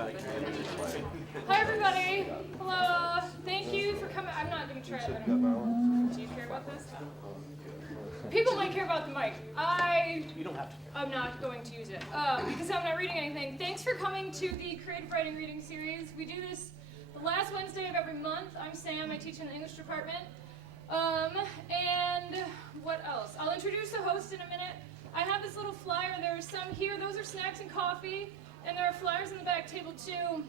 Hi, everybody. Hello. Thank you for coming. I'm not going to try it. Do you care about this? People might care about the mic. You don't have to. I'm not going to use it because I'm not reading anything. Thanks for coming to the Creative Writing Reading Series. We do this the last Wednesday of every month. I'm Sam. I teach in the English department. And what else? I'll introduce the host in a minute. I have this little flyer. There are some here. Those are snacks and coffee. And there are flyers on the back table, too.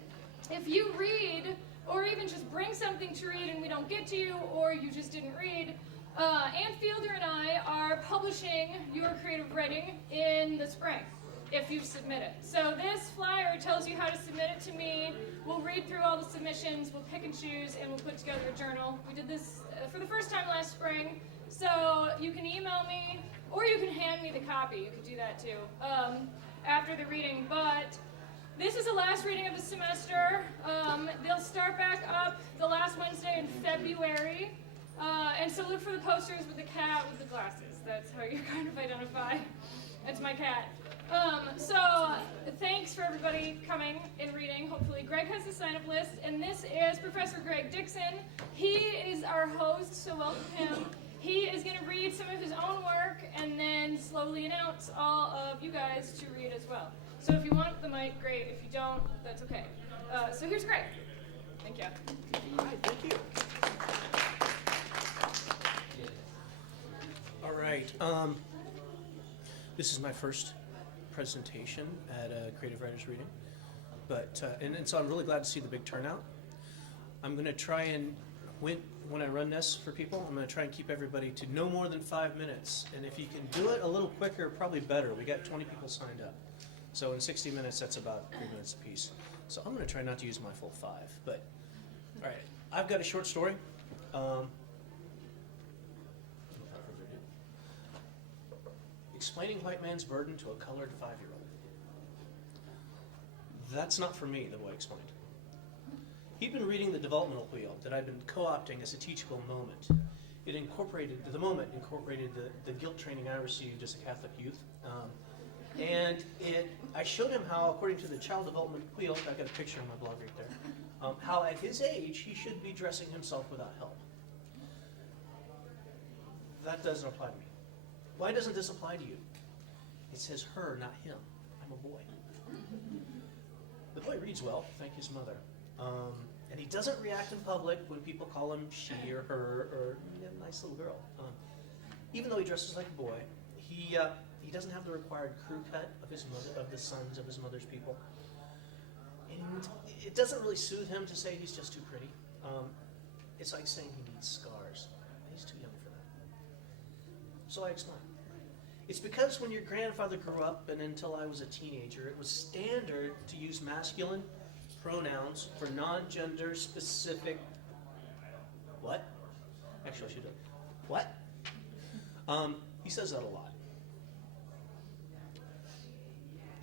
If you read, or even just bring something to read and we don't get to you, or you just didn't read, Ann Fielder and I are publishing your creative writing in the spring, if you submit it. So this flyer tells you how to submit it to me. We'll read through all the submissions, we'll pick and choose, and we'll put together a journal. We did this for the first time last spring, so you can email me, or you can hand me the copy. You could do that, too, after the reading. But this is the last reading of the semester. They'll start back up the last Wednesday in February. And so look for the posters with the cat with the glasses. That's how you kind of identify. That's my cat. So thanks for everybody coming and reading. Hopefully Greg has the sign-up list. And this is Professor Greg Dixon. He is our host, so welcome him. He is going to read some of his own work and then slowly announce all of you guys to read as well. So if you want the mic, great. If you don't, that's okay. So here's Greg. Thank you. All right, thank you. All right. This is my first presentation at a Creative Writers Reading, but and so I'm really glad to see the big turnout. I'm going to try and when I run this for people, I'm going to try and keep everybody to no more than 5 minutes, and if you can do it a little quicker, probably better. We got 20 people signed up. So in 60 minutes, that's about 3 minutes apiece. So I'm going to try not to use my full 5. But, all right, I've got a short story. Explaining white man's burden to a colored 5-year-old. That's not for me, the boy explained. He'd been reading The Developmental Wheel that I'd been co-opting as a teachable moment. The moment incorporated the guilt training I received as a Catholic youth. I showed him how, according to the Child Development Wheel, I've got a picture on my blog right there, how at his age he should be dressing himself without help. That doesn't apply to me. Why doesn't this apply to you? It says her, not him. I'm a boy. The boy reads well, thank his mother. And he doesn't react in public when people call him she or her or nice little girl. Even though he dresses like a boy, he doesn't have the required crew cut of the sons of his mother's people. And it doesn't really soothe him to say he's just too pretty. It's like saying he needs scars. He's too young for that. So I explain. It's because when your grandfather grew up and until I was a teenager, it was standard to use masculine pronouns for non-gender specific... What? Actually, I should have... What? He says that a lot.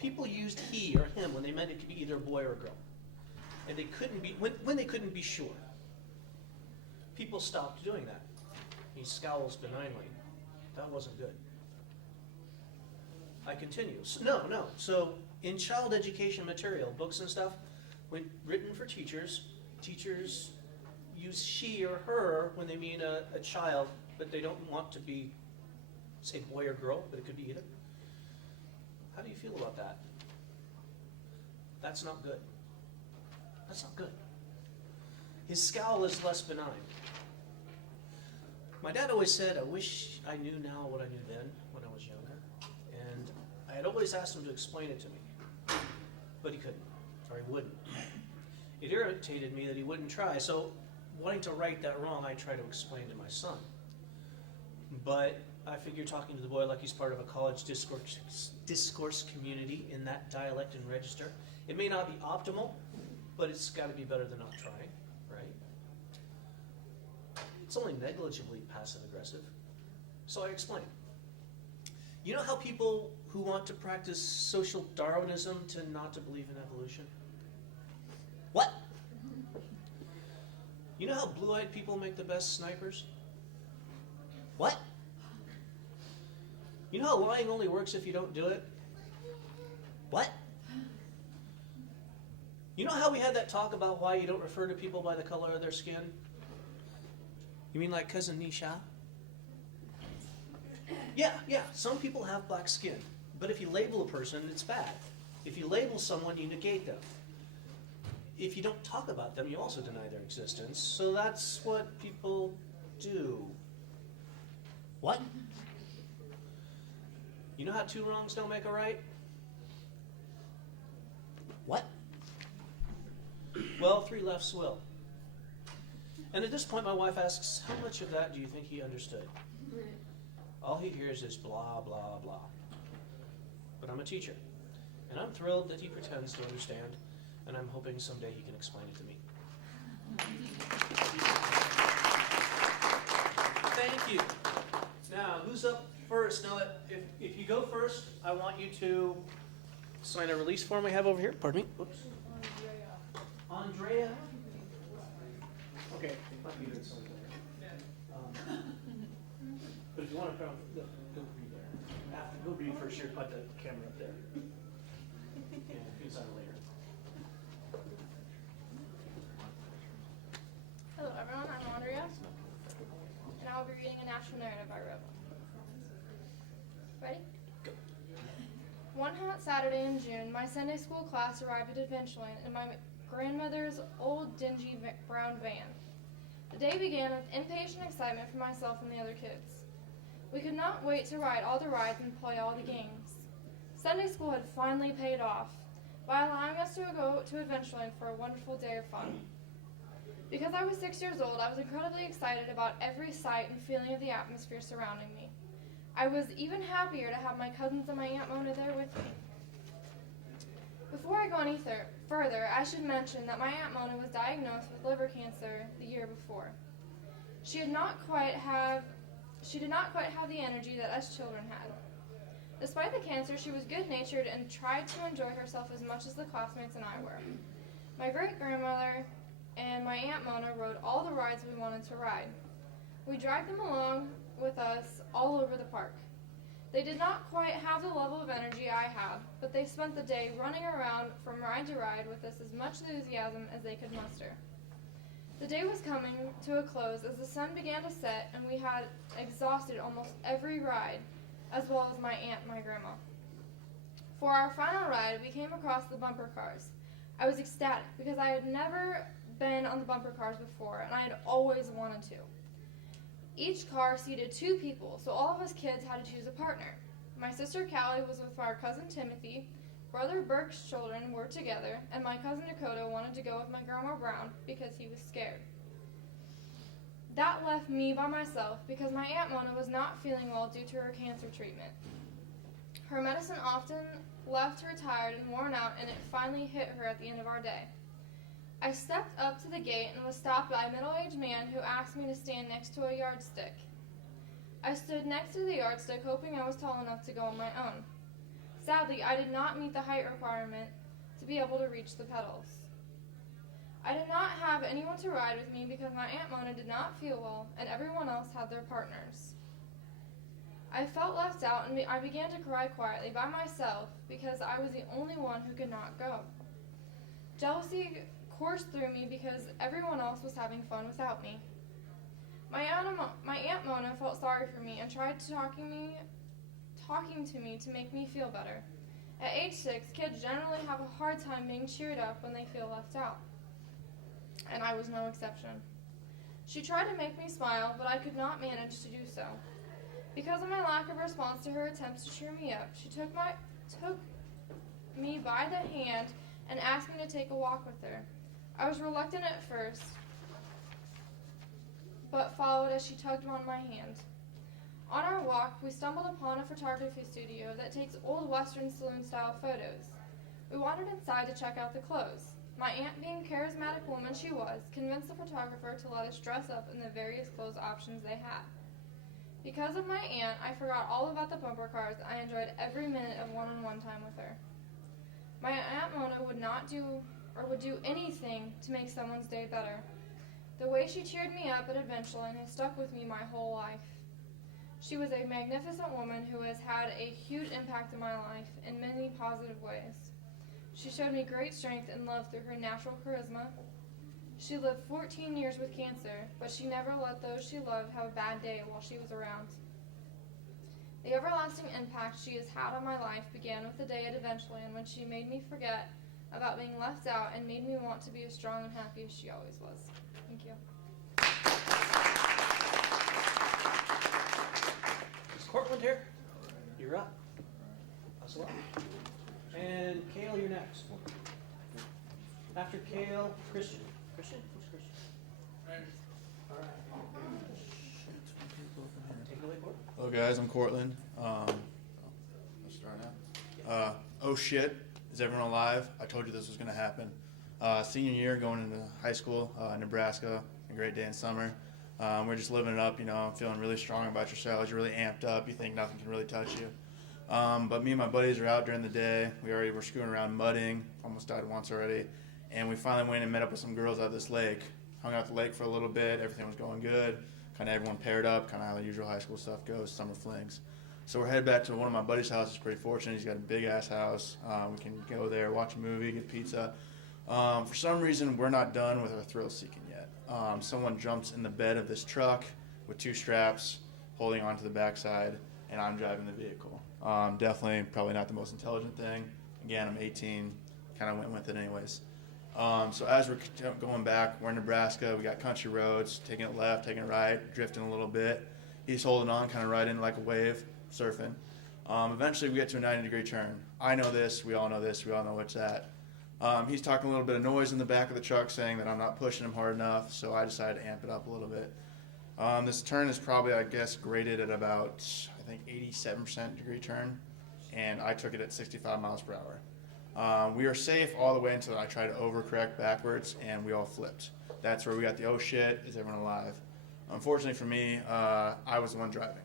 People used he or him when they meant it could be either a boy or a girl. And they couldn't be, when they couldn't be sure. People stopped doing that. He scowls benignly. That wasn't good. I continue. No. So in child education material, books and stuff, when written for teachers use she or her when they mean a child, but they don't want to be, say, boy or girl, but it could be either. How do you feel about that? That's not good. That's not good. His scowl is less benign. My dad always said, I wish I knew now what I knew then when I was younger. And I had always asked him to explain it to me. But he couldn't, or he wouldn't. It irritated me that he wouldn't try. So, wanting to right that wrong, I try to explain to my son. But I figure talking to the boy like he's part of a college discourse community in that dialect and register, it may not be optimal, but it's got to be better than not trying, right? It's only negligibly passive-aggressive. So I explain. You know how people who want to practice social Darwinism tend not to believe in evolution? What? You know how blue-eyed people make the best snipers? What? You know how lying only works if you don't do it? What? You know how we had that talk about why you don't refer to people by the color of their skin? You mean like Cousin Nisha? Yeah, some people have black skin. But if you label a person, it's bad. If you label someone, you negate them. If you don't talk about them, you also deny their existence. So that's what people do. What? You know how 2 wrongs don't make a right? What? Well, 3 lefts will. And at this point, my wife asks, how much of that do you think he understood? All he hears is blah, blah, blah. But I'm a teacher, and I'm thrilled that he pretends to understand, and I'm hoping someday he can explain it to me. Thank you. Now, who's up first? Now, if you go first, I want you to sign a release form we have over here. Pardon me. Whoops. Andrea. Okay, might be good somewhere. But if you want to go read there. Go read first. Here, put the camera up there. And you can sign it later. Hello everyone, I'm Andrea, and I'll be reading a national narrative I wrote. Ready? Go. One hot Saturday in June, my Sunday school class arrived at Adventureland in my grandmother's old dingy brown van. The day began with impatient excitement for myself and the other kids. We could not wait to ride all the rides and play all the games. Sunday school had finally paid off by allowing us to go to Adventureland for a wonderful day of fun. Because I was 6 years old, I was incredibly excited about every sight and feeling of the atmosphere surrounding me. I was even happier to have my cousins and my Aunt Mona there with me. Before I go any further, I should mention that my Aunt Mona was diagnosed with liver cancer the year before. She did not quite have the energy that us children had. Despite the cancer, she was good-natured and tried to enjoy herself as much as the classmates and I were. My great-grandmother and my Aunt Mona rode all the rides we wanted to ride. We dragged them along with us all over the park. They did not quite have the level of energy I had, but they spent the day running around from ride to ride with us as much enthusiasm as they could muster. The day was coming to a close as the sun began to set, and we had exhausted almost every ride, as well as my aunt and my grandma. For our final ride, we came across the bumper cars. I was ecstatic because I had never been on the bumper cars before, and I had always wanted to. Each car seated 2 people, so all of us kids had to choose a partner. My sister Callie was with our cousin Timothy, brother Burke's children were together, and my cousin Dakota wanted to go with my grandma Brown because he was scared. That left me by myself because my Aunt Mona was not feeling well due to her cancer treatment. Her medicine often left her tired and worn out, and it finally hit her at the end of our day. I stepped up to the gate and was stopped by a middle-aged man who asked me to stand next to a yardstick. I stood next to the yardstick, hoping I was tall enough to go on my own. Sadly, I did not meet the height requirement to be able to reach the pedals. I did not have anyone to ride with me because my Aunt Mona did not feel well, and everyone else had their partners. I felt left out, and I began to cry quietly by myself because I was the only one who could not go. Jealousy coursed through me because everyone else was having fun without me. My Aunt Mona felt sorry for me and tried talking to me to make me feel better. At age 6, kids generally have a hard time being cheered up when they feel left out, and I was no exception. She tried to make me smile, but I could not manage to do so. Because of my lack of response to her attempts to cheer me up, she took me by the hand and asked me to take a walk with her. I was reluctant at first, but followed as she tugged on my hand. On our walk, we stumbled upon a photography studio that takes old Western saloon-style photos. We wandered inside to check out the clothes. My aunt, being the charismatic woman she was, convinced the photographer to let us dress up in the various clothes options they had. Because of my aunt, I forgot all about the bumper cars. I enjoyed every minute of one-on-one time with her. My Aunt Mona would do anything to make someone's day better. The way she cheered me up at Adventureland has stuck with me my whole life. She was a magnificent woman who has had a huge impact in my life in many positive ways. She showed me great strength and love through her natural charisma. She lived 14 years with cancer, but she never let those she loved have a bad day while she was around. The everlasting impact she has had on my life began with the day at Adventureland when she made me forget about being left out and made me want to be as strong and happy as she always was. Thank you. Is Cortland here? You're up. That's a lot. And Kale, you're next. After Kale, Christian. Christian? Who's Christian? All right. Take it away, Cortland. Hello guys, I'm Cortland. Let's start now. Oh shit, is everyone alive? I told you this was going to happen. Senior year, going into high school, Nebraska, a great day in summer. We're just living it up, feeling really strong about yourselves. You're really amped up. You think nothing can really touch you. But me and my buddies are out during the day. We already were screwing around mudding. Almost died once already. And we finally went and met up with some girls at this lake. Hung out at the lake for a little bit. Everything was going good. Kind of everyone paired up, kind of how the usual high school stuff goes, summer flings. So we're headed back to one of my buddy's houses. Pretty fortunate. He's got a big-ass house. We can go there, watch a movie, get pizza. For some reason, we're not done with our thrill-seeking yet. Someone jumps in the bed of this truck with two straps holding onto the backside, and I'm driving the vehicle. Definitely probably not the most intelligent thing. Again, I'm 18, kind of went with it anyways. So as we're going back, we're in Nebraska, we got country roads, taking it left, taking it right, drifting a little bit. He's holding on, kind of riding like a wave, surfing. Eventually we get to a 90-degree turn. I know this, we all know this, we all know what's that. He's talking a little bit of noise in the back of the truck saying that I'm not pushing him hard enough, so I decided to amp it up a little bit. This turn is probably, I guess, graded at about, 87% degree turn, and I took it at 65 miles per hour. We are safe all the way until I tried to overcorrect backwards, and we all flipped. That's where we got the oh shit, is everyone alive? Unfortunately for me, I was the one driving.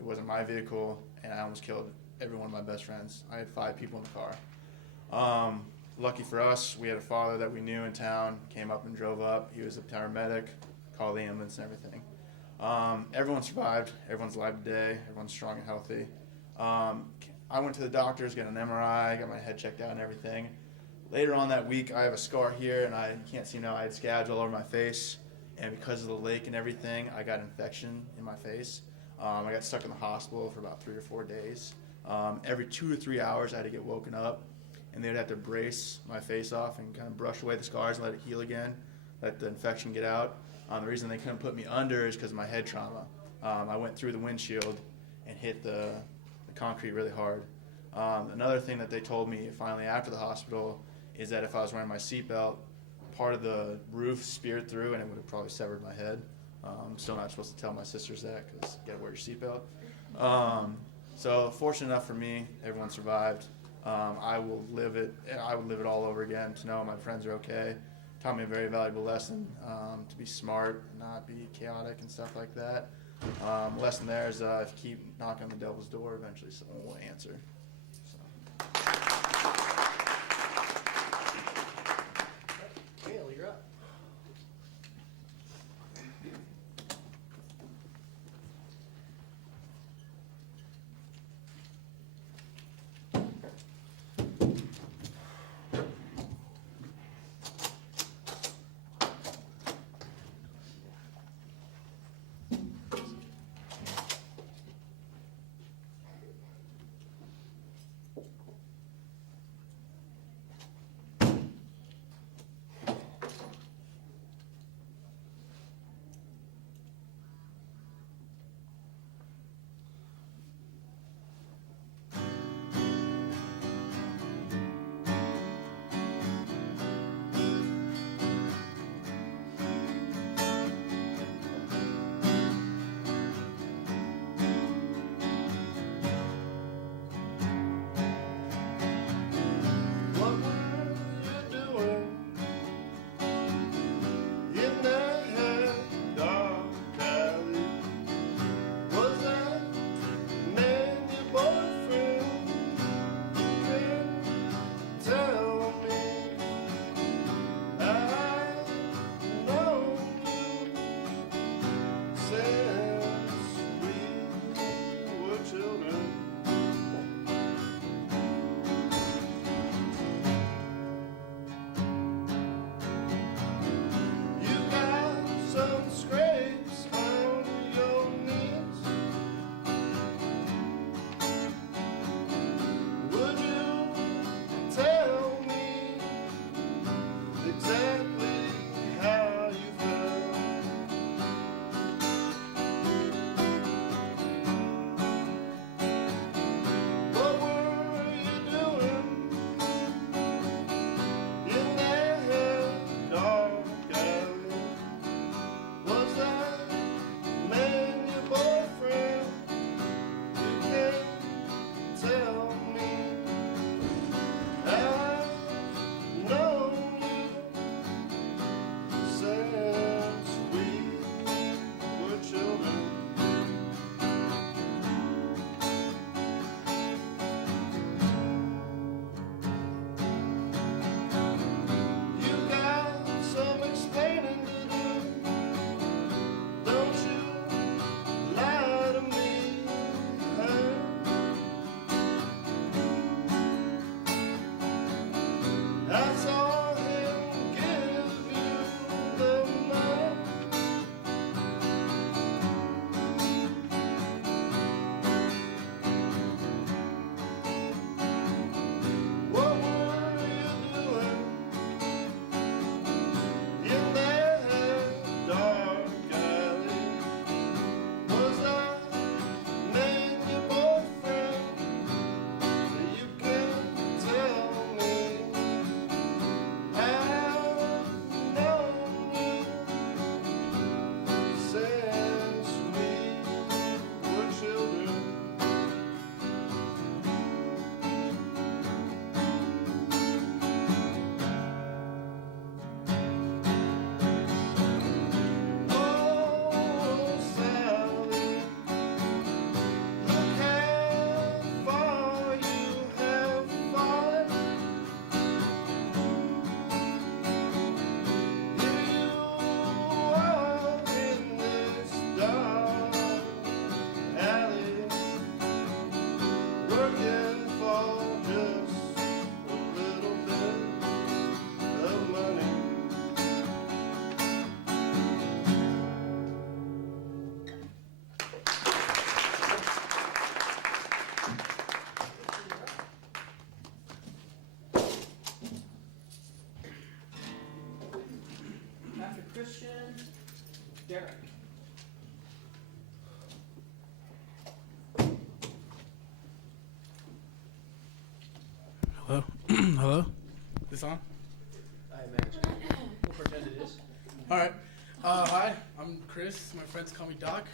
It wasn't my vehicle, and I almost killed every one of my best friends. I had 5 people in the car. Lucky for us, we had a father that we knew in town, came up and drove up. He was a paramedic, called the ambulance and everything. Everyone survived. Everyone's alive today. Everyone's strong and healthy. I went to the doctors, got an MRI, got my head checked out and everything. Later on that week, I have a scar here, and you can't see now, I had scabs all over my face. And because of the lake and everything, I got infection in my face. I got stuck in the hospital for about 3 or 4 days. Every 2 to 3 hours, I had to get woken up, and they'd have to brace my face off and kind of brush away the scars and let it heal again, let the infection get out. The reason they couldn't put me under is because of my head trauma. I went through the windshield and hit the concrete really hard. Another thing that they told me finally after the hospital is that if I was wearing my seatbelt, part of the roof speared through and it would have probably severed my head. I'm still not supposed to tell my sisters that because you gotta wear your seatbelt. So fortunate enough for me, everyone survived. I would live it all over again to know my friends are okay. Taught me a very valuable lesson, to be smart, not be chaotic and stuff like that. Lesson there is if you keep knocking on the devil's door, eventually someone will answer. So. Kale, you're up. musician, Derek. Hello? Hello? This on? I imagine. We'll pretend it is. Alright. Hi, I'm Chris. My friends call me Doc.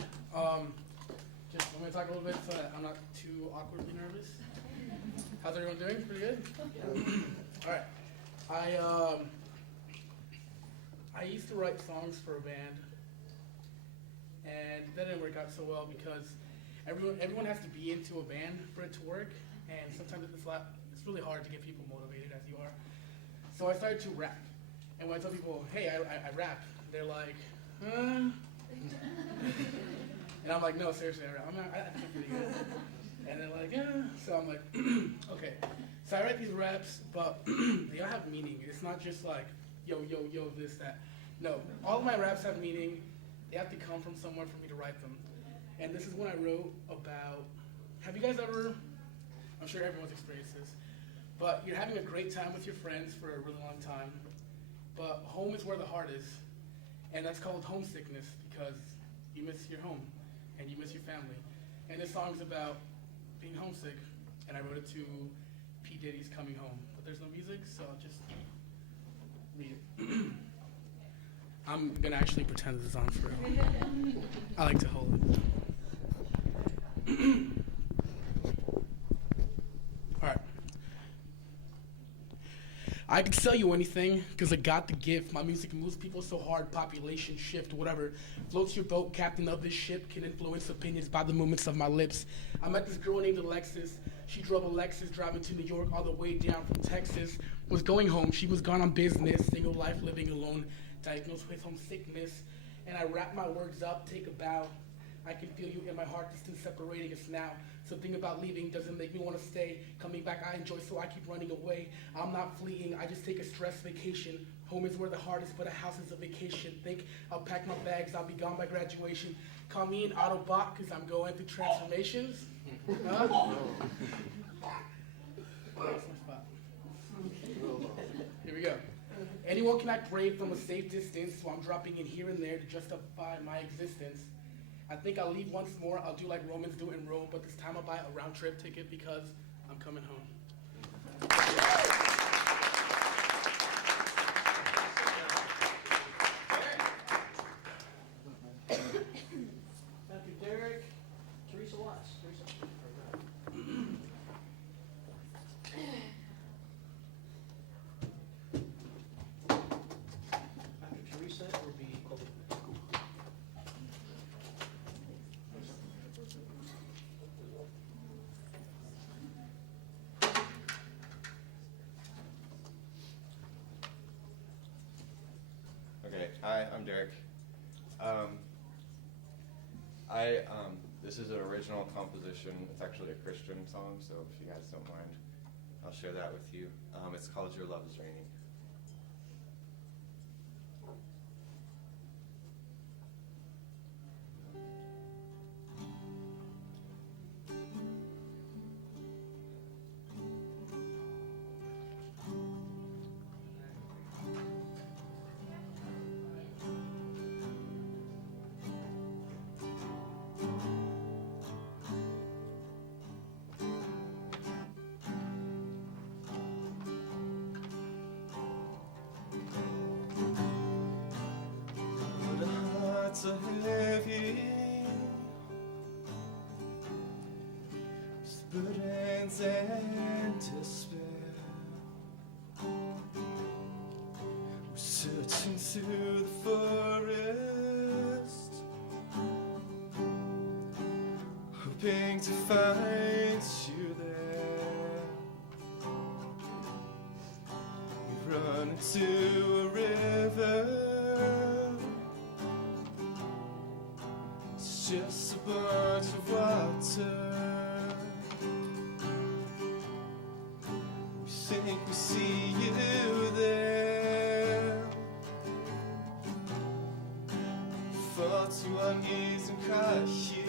Just I'm going to talk a little bit so that I'm not too awkwardly nervous. How's everyone doing? Pretty good? Alright. I used to write songs for a band, and that didn't work out so well because everyone has to be into a band for it to work, and sometimes it's really hard to get people motivated as you are. So I started to rap, and when I tell people, hey, I rap, they're like, huh? And I'm like, no, seriously, I rap. I think I'm pretty good. And they're like, yeah. So I'm like, okay. So I write these raps, but they all have meaning. It's not just like, yo, this, that. No, all of my raps have meaning. They have to come from somewhere for me to write them. And this is when I wrote about, have you guys ever, I'm sure everyone's experienced this, but you're having a great time with your friends for a really long time, but home is where the heart is. And that's called homesickness because you miss your home and you miss your family. And this song's about being homesick, and I wrote it to P. Diddy's Coming Home. But there's no music, so I'll just read it. I'm gonna actually pretend this is on for real. I like to hold it. Alright. I can sell you anything, cause I got the gift. My music moves people so hard, population shift, whatever. Floats your boat, captain of this ship, can influence opinions by the movements of my lips. I met this girl named Alexis. She drove a Lexus, driving to New York all the way down from Texas. Was going home, she was gone on business, single life, living alone, diagnosed with homesickness. And I wrap my words up, take a bow. I can feel you in my heart, distance separating us now. Something about leaving doesn't make me want to stay. Coming back I enjoy, so I keep running away. I'm not fleeing, I just take a stress vacation. Home is where the heart is, but a house is a vacation. Think I'll pack my bags, I'll be gone by graduation. Call me an Autobot, cause I'm going through transformations. Huh? That's my spot. Here we go. Anyone can act brave from a safe distance, so I'm dropping in here and there to justify my existence. I think I'll leave once more. I'll do like Romans do in Rome, but this time I'll buy a round trip ticket because I'm coming home. Thank you, Derek. Teresa Watts. Teresa. After Teresa, it will be Colby. Okay, hi, I'm Derek. This is an original composition. It's actually a Christian song, so if you guys don't mind, I'll share that with you. It's called Your Love is Raining. So heavy, burdens and despair. We're searching through the forest, hoping to find you there. We run into a river. Just a bunch of water. We think we see you there. Fall to our knees and cry here.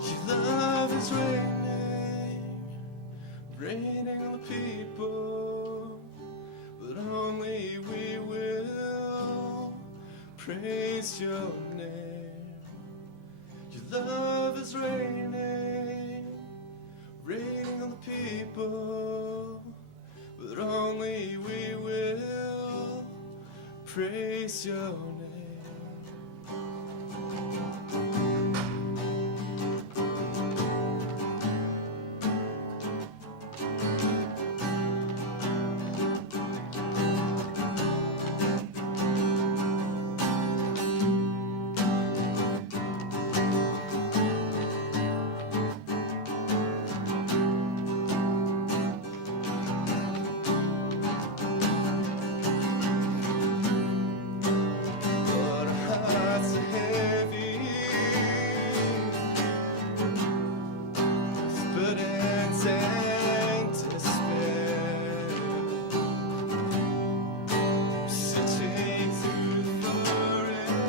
Your love is raining, raining on the people, but only we will praise your name. Your love is raining, raining on the people, but only we will praise your name. But our hearts are heavy, with burdens and despair. Sitting through the forest,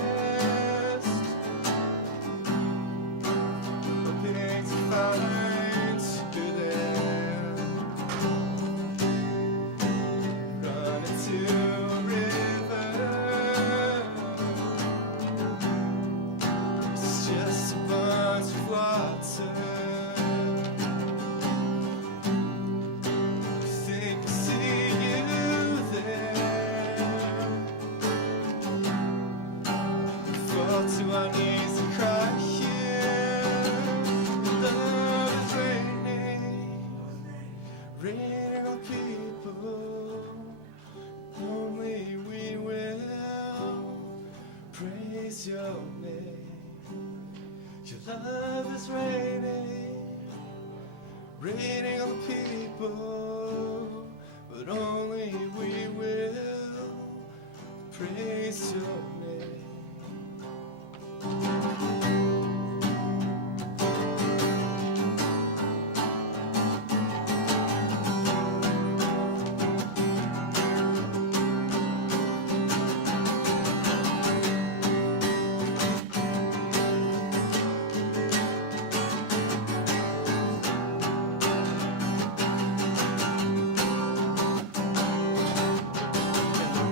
hoping to find you there. Running to a river, it's just a bunch of water. Think I see you there. Fall to our knees and cry here. Love is raining, raining on people. Only we will praise your name. Your love is raining, raining on the people, but only we will praise your name.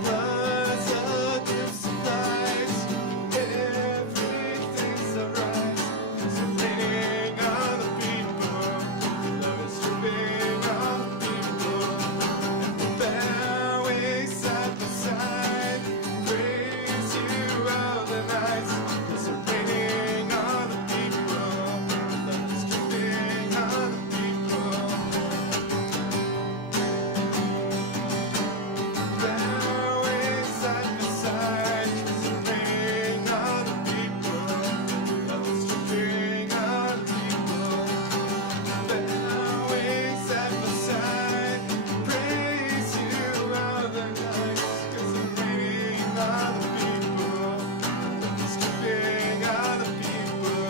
Rise up, give some light. Everything's alright. It's raining on the people. Love is dripping on the people. We're bowing side by side. Praise you all the night. It's raining on the people. Love is dripping on the people. Bowing side by side, it's raining on the people. Love is dripping on the people. Bowing side by side, praise you all the night. 'Cause it's raining on the people. Love is dripping on the people.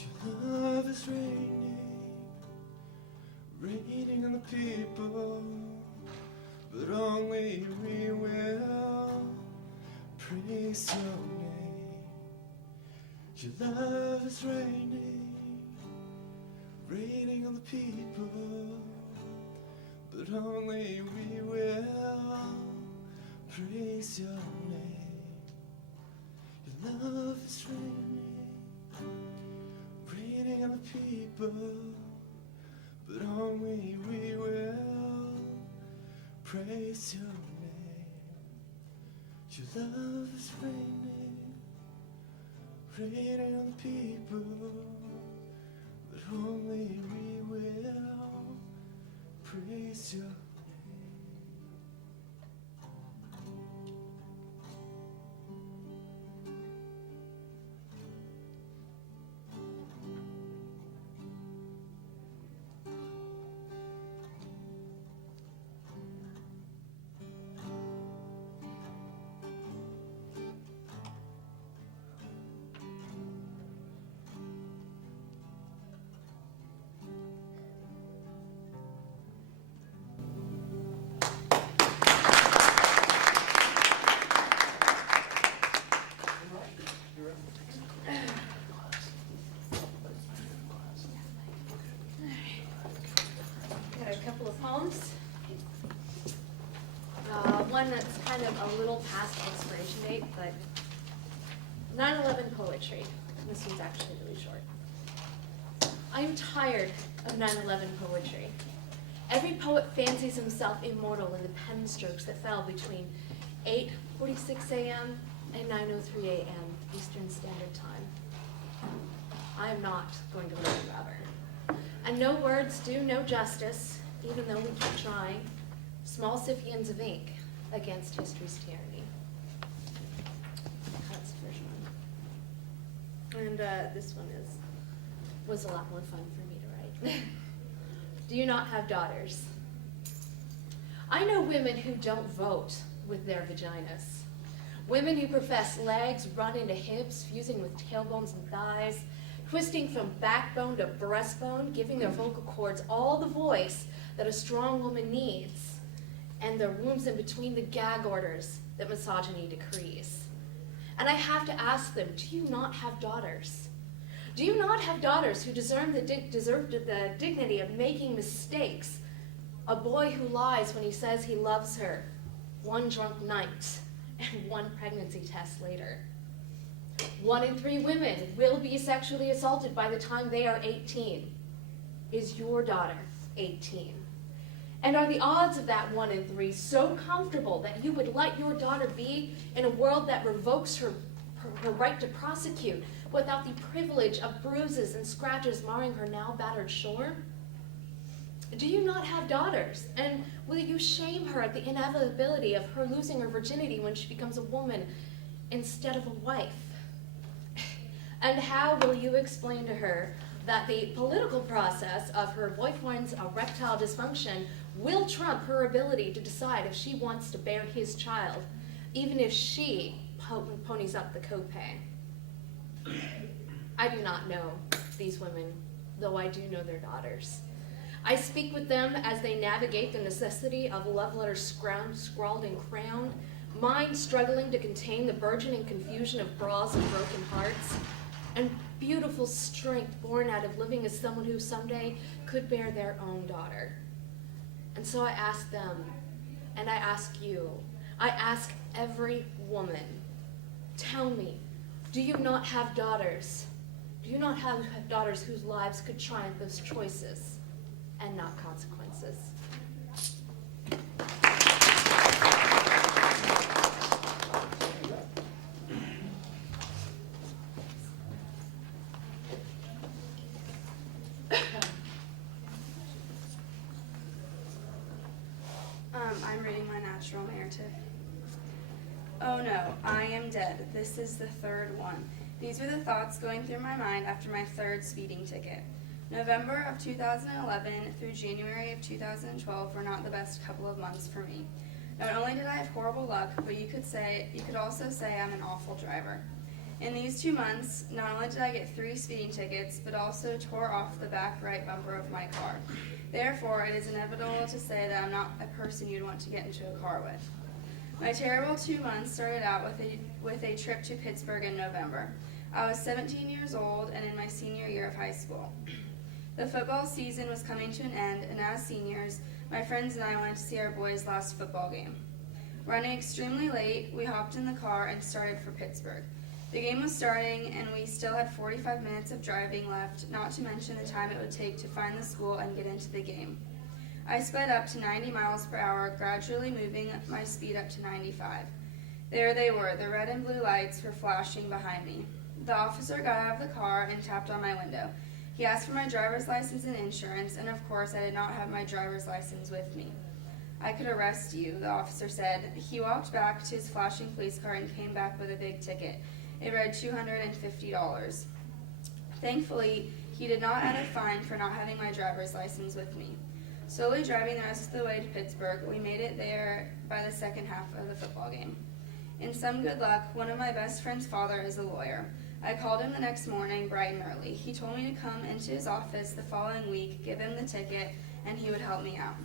Your love is raining, raining on the people, but only we will praise your name. Your love is raining, raining on the people, but only we will praise your name. Your love is raining, raining on the people, but only we will praise your name. Your love is raining, raining on the people, but only we will praise your name. poems. One that's kind of a little past expiration date, but 9/11 poetry. This one's actually really short. I am tired of 9/11 poetry. Every poet fancies himself immortal in the pen strokes that fell between 8:46 a.m. and 9:03 a.m. Eastern Standard Time. I am not going to live forever. And no words do no justice, even though we keep trying. Small Scythians of ink against history's tyranny. That's the first one. And this one was a lot more fun for me to write. Do you not have daughters? I know women who don't vote with their vaginas. Women who profess legs run into hips, fusing with tailbones and thighs, twisting from backbone to breastbone, giving their vocal cords all the voice that a strong woman needs, and the rooms in between the gag orders that misogyny decrees. And I have to ask them, do you not have daughters? Do you not have daughters who deserve the dignity of making mistakes? A boy who lies when he says he loves her, one drunk night, and one pregnancy test later. 1 in 3 women will be sexually assaulted by the time they are 18. Is your daughter 18? And are the odds of that 1 in 3 so comfortable that you would let your daughter be in a world that revokes her right to prosecute without the privilege of bruises and scratches marring her now battered shore? Do you not have daughters? And will you shame her at the inevitability of her losing her virginity when she becomes a woman instead of a wife? And how will you explain to her that the political process of her boyfriend's erectile dysfunction will trump her ability to decide if she wants to bear his child, even if she ponies up the copay? I do not know these women, though I do know their daughters. I speak with them as they navigate the necessity of love letters scrawled in crayon, mind struggling to contain the burgeoning confusion of bras and broken hearts, and beautiful strength born out of living as someone who someday could bear their own daughter. And so I ask them, and I ask you, I ask every woman, tell me, do you not have daughters? Do you not have daughters whose lives could triumph those choices and not consequences? I'm reading my natural narrative. Oh no, I am dead. This is the third one. These were the thoughts going through my mind after my third speeding ticket. November of 2011 through January of 2012 were not the best couple of months for me. Not only did I have horrible luck, but you could also say I'm an awful driver. In these 2 months, not only did I get 3 speeding tickets, but also tore off the back right bumper of my car. Therefore, it is inevitable to say that I'm not a person you'd want to get into a car with. My terrible 2 months started out with a trip to Pittsburgh in November. I was 17 years old and in my senior year of high school. The football season was coming to an end, and as seniors, my friends and I went to see our boys' last football game. Running extremely late, we hopped in the car and started for Pittsburgh. The game was starting, and we still had 45 minutes of driving left, not to mention the time it would take to find the school and get into the game. I sped up to 90 miles per hour, gradually moving my speed up to 95. There they were, the red and blue lights were flashing behind me. The officer got out of the car and tapped on my window. He asked for my driver's license and insurance, and of course I did not have my driver's license with me. I could arrest you, the officer said. He walked back to his flashing police car and came back with a big ticket. It read $250. Thankfully, he did not add a fine for not having my driver's license with me. Slowly driving the rest of the way to Pittsburgh, we made it there by the second half of the football game. In some good luck, one of my best friend's father is a lawyer. I called him the next morning bright and early. He told me to come into his office the following week, give him the ticket, and he would help me out.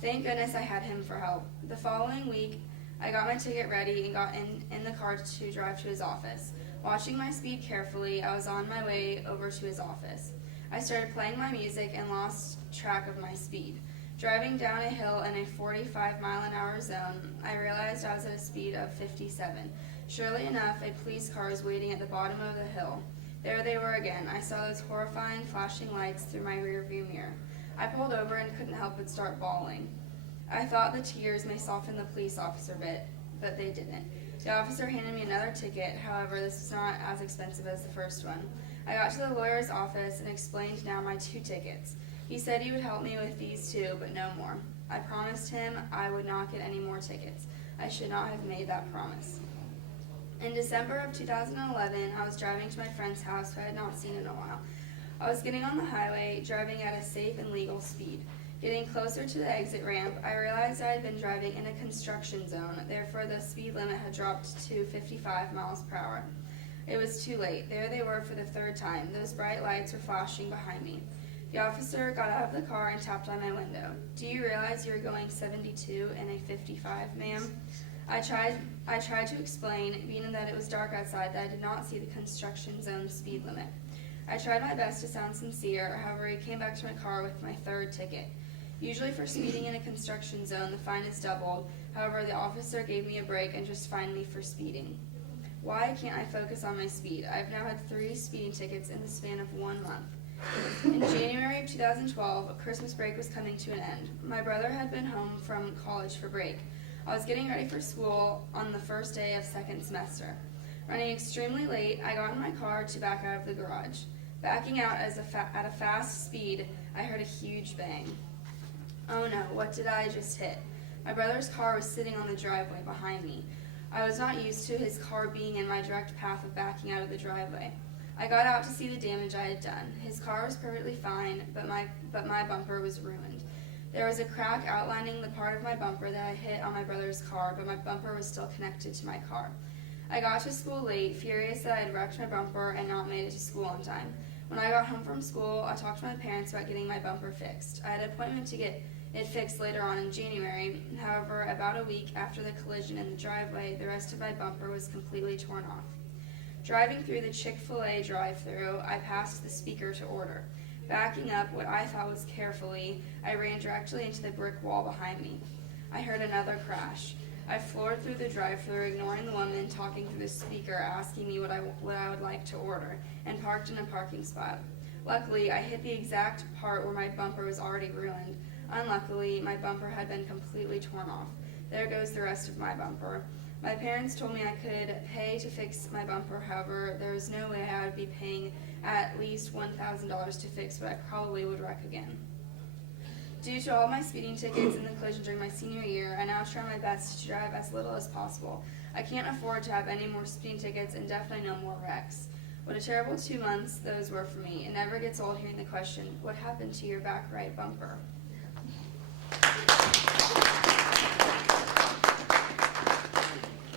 Thank goodness I had him for help. The following week, I got my ticket ready and got in the car to drive to his office. Watching my speed carefully, I was on my way over to his office. I started playing my music and lost track of my speed. Driving down a hill in a 45-mile-an-hour zone, I realized I was at a speed of 57. Surely enough, a police car was waiting at the bottom of the hill. There they were again. I saw those horrifying flashing lights through my rearview mirror. I pulled over and couldn't help but start bawling. I thought the tears may soften the police officer a bit, but they didn't. The officer handed me another ticket. However, this was not as expensive as the first one. I got to the lawyer's office and explained now my 2 tickets. He said he would help me with these 2, but no more. I promised him I would not get any more tickets. I should not have made that promise. In December of 2011, I was driving to my friend's house who I had not seen in a while. I was getting on the highway, driving at a safe and legal speed. Getting closer to the exit ramp, I realized I had been driving in a construction zone, therefore the speed limit had dropped to 55 miles per hour. It was too late. There they were for the 3rd time. Those bright lights were flashing behind me. The officer got out of the car and tapped on my window. "Do you realize you were going 72 in a 55, ma'am?" I tried to explain, being that it was dark outside, that I did not see the construction zone speed limit. I tried my best to sound sincere. However, he came back to my car with my 3rd ticket. Usually for speeding in a construction zone, the fine is doubled. However, the officer gave me a break and just fined me for speeding. Why can't I focus on my speed? I've now had 3 speeding tickets in the span of 1 month. In January of 2012, Christmas break was coming to an end. My brother had been home from college for break. I was getting ready for school on the first day of 2nd semester. Running extremely late, I got in my car to back out of the garage. Backing out at a fast speed, I heard a huge bang. Oh no, what did I just hit? My brother's car was sitting on the driveway behind me. I was not used to his car being in my direct path of backing out of the driveway. I got out to see the damage I had done. His car was perfectly fine, but my bumper was ruined. There was a crack outlining the part of my bumper that I hit on my brother's car, but my bumper was still connected to my car. I got to school late, furious that I had wrecked my bumper and not made it to school on time. When I got home from school, I talked to my parents about getting my bumper fixed. I had an appointment to get it fixed later on in January. However, about a week after the collision in the driveway, the rest of my bumper was completely torn off. Driving through the Chick-fil-A drive-thru, I passed the speaker to order. Backing up what I thought was carefully, I ran directly into the brick wall behind me. I heard another crash. I floored through the drive-thru, ignoring the woman talking through the speaker, asking me what I would like to order, and parked in a parking spot. Luckily, I hit the exact part where my bumper was already ruined. Unluckily, my bumper had been completely torn off. There goes the rest of my bumper. My parents told me I could pay to fix my bumper. However, there was no way I would be paying at least $1,000 to fix what I probably would wreck again. Due to all my speeding tickets and the collision during my senior year, I now try my best to drive as little as possible. I can't afford to have any more speeding tickets and definitely no more wrecks. What a terrible 2 months those were for me. It never gets old hearing the question, what happened to your back right bumper?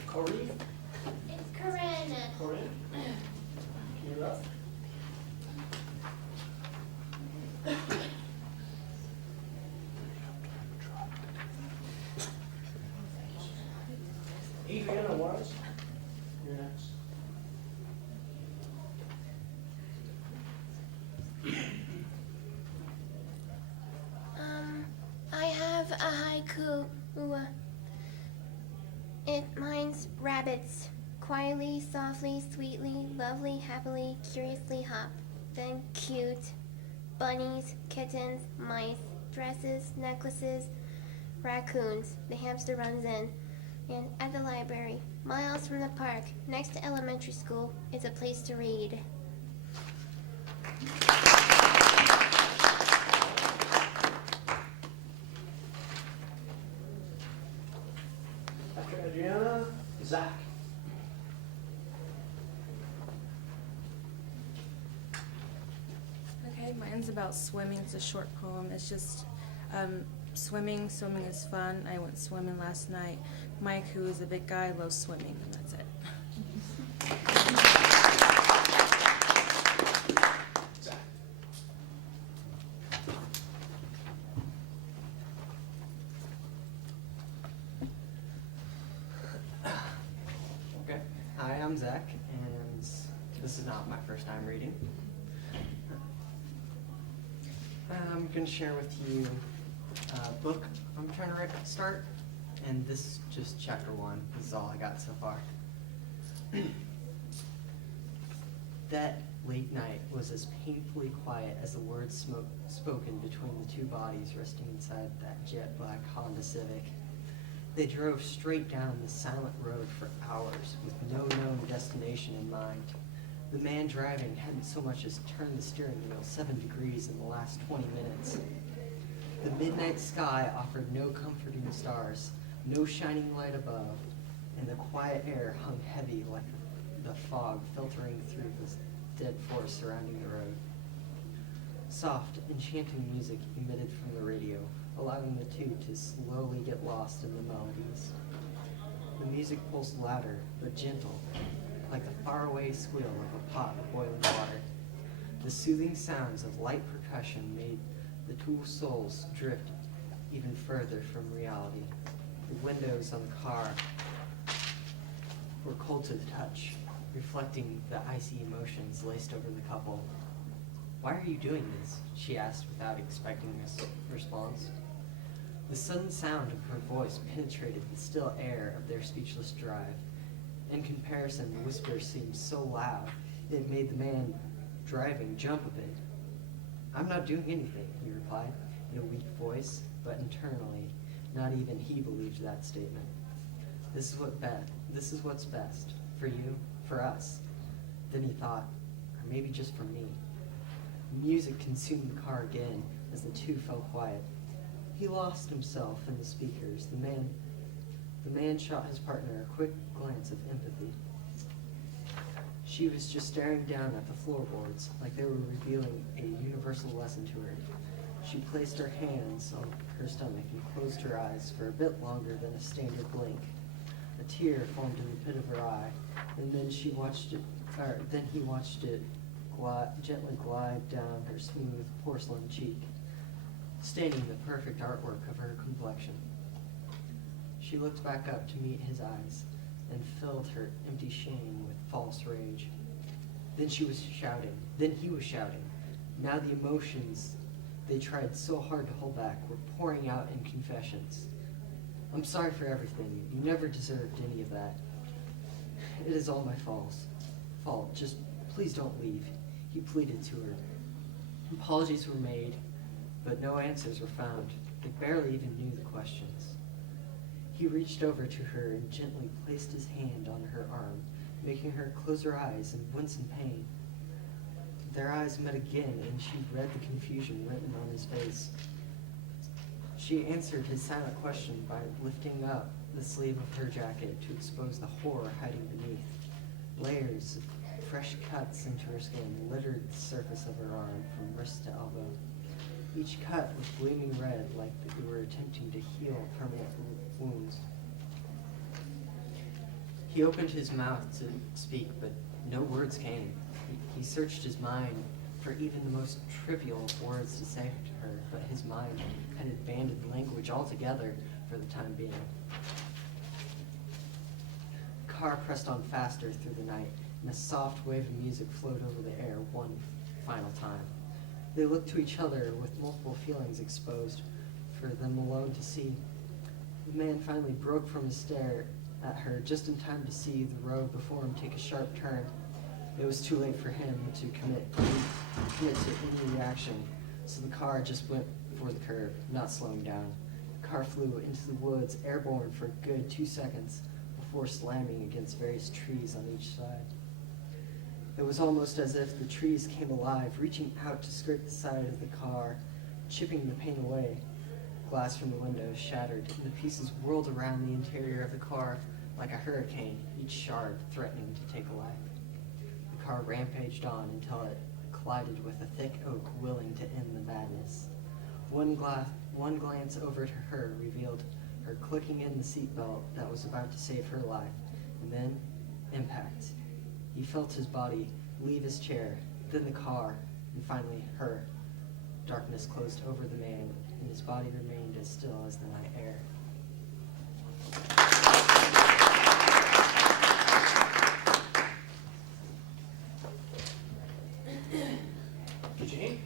Corey? It's Corinne. Corinne? You're up. Adriana was? You're next. I have a haiku. Mine's rabbits. Quietly, softly, sweetly, lovely, happily, curiously hop. Then cute. Bunnies, kittens, mice, dresses, necklaces, raccoons. The hamster runs in. And at the library, miles from the park, next to elementary school, is a place to read. After Adriana, Zach. Okay, mine's about swimming. It's a short poem. It's just swimming. Swimming is fun. I went swimming last night. Mike, who is a big guy, loves swimming. That's it. Zach. Okay. Hi, I'm Zach, and this is not my first time reading. I'm going to share with you book I'm trying to start, and this is just chapter 1. This is all I got so far. That late night was as painfully quiet as the words spoken between the two bodies resting inside that jet black Honda Civic. They drove straight down the silent road for hours with no known destination in mind. The man driving hadn't so much as turned the steering wheel 7 degrees in the last 20 minutes. The midnight sky offered no comforting stars, no shining light above, and the quiet air hung heavy like the fog filtering through the dead forest surrounding the road. Soft, enchanting music emitted from the radio, allowing the two to slowly get lost in the melodies. The music pulsed louder, but gentle, like the faraway squeal of a pot of boiling water. The soothing sounds of light percussion made the two souls drift even further from reality. The windows on the car were cold to the touch, reflecting the icy emotions laced over the couple. "Why are you doing this?" she asked without expecting a response. The sudden sound of her voice penetrated the still air of their speechless drive. In comparison, the whisper seemed so loud, it made the man driving jump a bit. "I'm not doing anything," he replied, in a weak voice, but internally, not even he believed that statement. This is what's best. For you, for us." Then he thought, or maybe just for me. Music consumed the car again as the two fell quiet. He lost himself in the speakers. The man shot his partner a quick glance of empathy. She was just staring down at the floorboards like they were revealing a universal lesson to her. She placed her hands on her stomach and closed her eyes for a bit longer than a standard blink. A tear formed in the pit of her eye, and then he watched it gently glide down her smooth porcelain cheek, staining the perfect artwork of her complexion. She looked back up to meet his eyes and filled her empty shame with false rage. Then he was shouting. Now the emotions they tried so hard to hold back were pouring out in confessions. "I'm sorry for everything. You never deserved any of that. It is all my fault. Just please don't leave," he pleaded to her. Apologies were made, but no answers were found. They barely even knew the questions. He reached over to her and gently placed his hand on her arm, making her close her eyes and wince in pain. Their eyes met again, and she read the confusion written on his face. She answered his silent question by lifting up the sleeve of her jacket to expose the horror hiding beneath. Layers of fresh cuts into her skin littered the surface of her arm from wrist to elbow. Each cut was gleaming red, like they were attempting to heal permanent wounds. He opened his mouth to speak, but no words came. He searched his mind for even the most trivial of words to say to her, but his mind had abandoned language altogether for the time being. The car pressed on faster through the night, and a soft wave of music flowed over the air one final time. They looked to each other with multiple feelings exposed for them alone to see. The man finally broke from his stare at her just in time to see the road before him take a sharp turn. It was too late for him to commit to any reaction, so the car just went for the curve, not slowing down. The car flew into the woods, airborne for a good 2 seconds, before slamming against various trees on each side. It was almost as if the trees came alive, reaching out to scrape the side of the car, chipping the paint away. Glass from the windows shattered, and the pieces whirled around the interior of the car like a hurricane, each shard threatening to take a life. The car rampaged on until it collided with a thick oak willing to end the madness. One glance over to her revealed her clicking in the seatbelt that was about to save her life, and then impact. He felt his body leave his chair, then the car, and finally her. Darkness closed over the man, and his body remained as still as the night air. Eugene?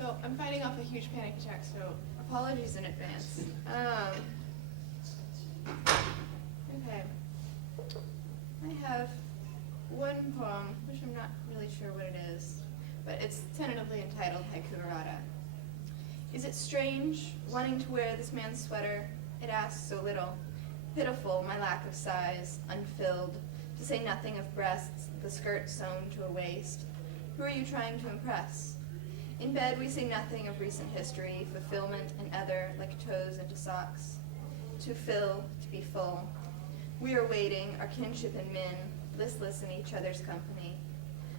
So I'm fighting off a huge panic attack, so apologies in advance. Okay. I have one poem, which I'm not really sure what it is, but it's tentatively entitled Haiku Errata. Is it strange, wanting to wear this man's sweater? It asks so little. Pitiful, my lack of size, unfilled, to say nothing of breasts, the skirt sewn to a waist. Who are you trying to impress? In bed we say nothing of recent history, fulfillment and other, like toes into socks. To fill, to be full. We are waiting, our kinship in men, listless in each other's company.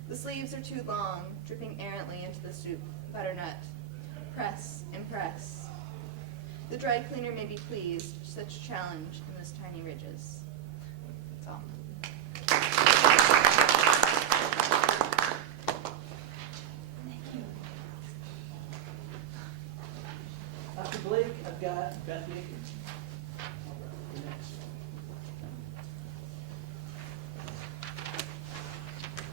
The sleeves are too long, dripping errantly into the soup, butternut. Press, impress. The dry cleaner may be pleased, such challenge in those tiny ridges. That's all. After Blake, I've got Beth Akins. You're next.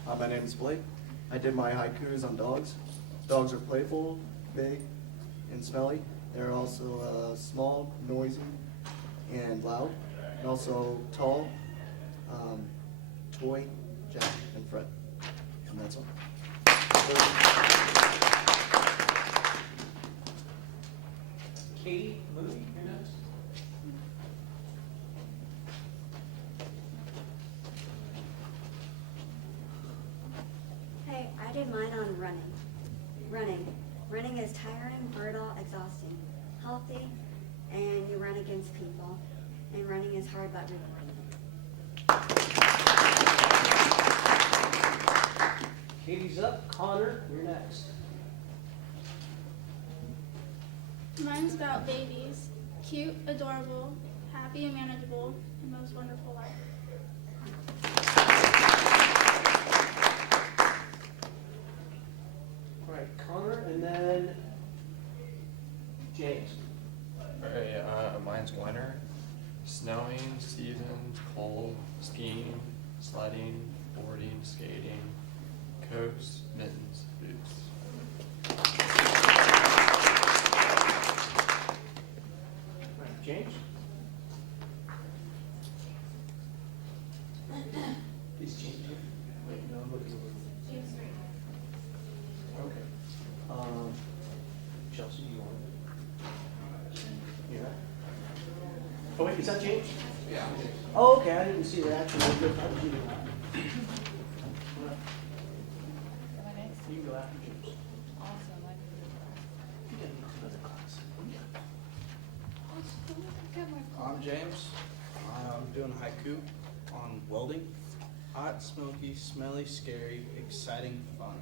Hi, my name is Blake. I did my haikus on dogs. Dogs are playful, big, and smelly. They're also small, noisy, and loud, and also tall, toy, Jack, and Fred. And that's all. Katie Moody, you're next. Hey, I did mine on running. Running is tiring, brutal, exhausting. Healthy, and you run against people. And running is hard but rewarding. Katie's up. Connor, you're next. Mine's about babies. Cute, adorable, happy and manageable, and most wonderful life. All right, Connor, and then James. Alright, mine's winter. Snowing, seasoned, cold, skiing, sledding, boarding, skating, coats, mittens, boots. All right, James. Is James here? Wait, no, I'm looking over. James three. Okay. Chelsea, you want it? Yeah. Oh, wait, is that James? Yeah. Oh, okay, I didn't see that actually. How did you do that? You can go after James. You can go to another class. I'm James. I'm doing a haiku on welding. Hot, smoky, smelly, scary, exciting, fun.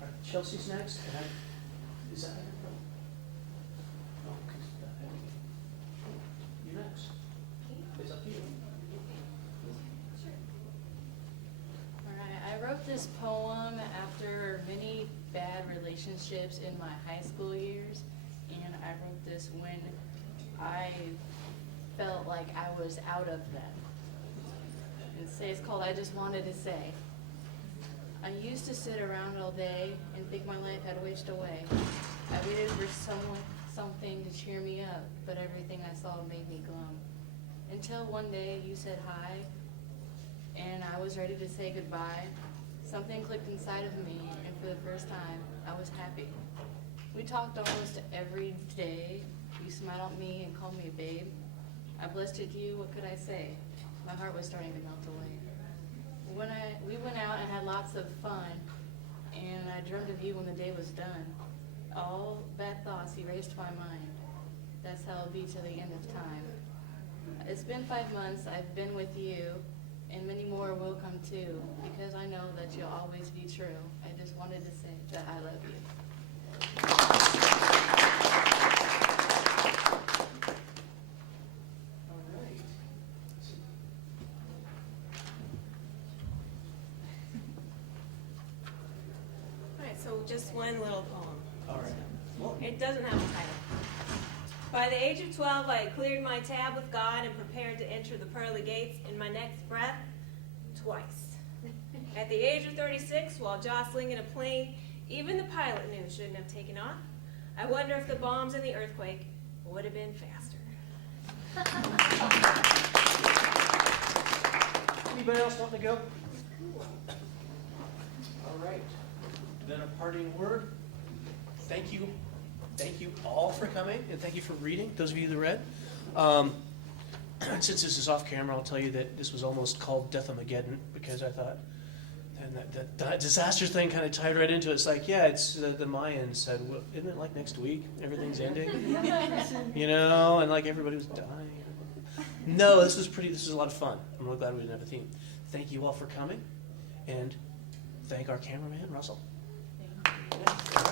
All right, Chelsea's next. And is that her? No, because you're next. It's up to you. Alright, I wrote this poem after many bad relationships in my high school years, and I wrote this when I felt like I was out of them. It's called I Just Wanted to Say. I used to sit around all day and think my life had wasted away. I waited for something to cheer me up, but everything I saw made me glum. Until one day you said hi, and I was ready to say goodbye. Something clicked inside of me, and for the first time, I was happy. We talked almost every day. You smiled at me and called me a babe. I blustered you, what could I say? My heart was starting to melt away. We went out and had lots of fun, and I dreamed of you when the day was done. All bad thoughts erased my mind. That's how it'll be till the end of time. It's been 5 months, I've been with you, and many more will come too, because I know that you'll always be true. I just wanted to say that I love you. All right. Alright, so just one little poem. All right. It doesn't have a title. By the age of 12, I had cleared my tab with God and prepared to enter the pearly gates in my next breath twice. At the age of 36, while jostling in a plane even the pilot knew shouldn't have taken off, I wonder if the bombs and the earthquake would have been faster. Anybody else want to go? All right. Then a parting word. Thank you. Thank you all for coming, and thank you for reading, those of you that read. Since this is off camera, I'll tell you that this was almost called Death-amageddon, because I thought, and that disaster thing kind of tied right into it. It's like, yeah, it's the Mayans said, well, isn't it like next week everything's ending? You know, and like everybody was dying. No, this was a lot of fun. I'm really glad we didn't have a theme. Thank you all for coming, and thank our cameraman, Russell. Thank you.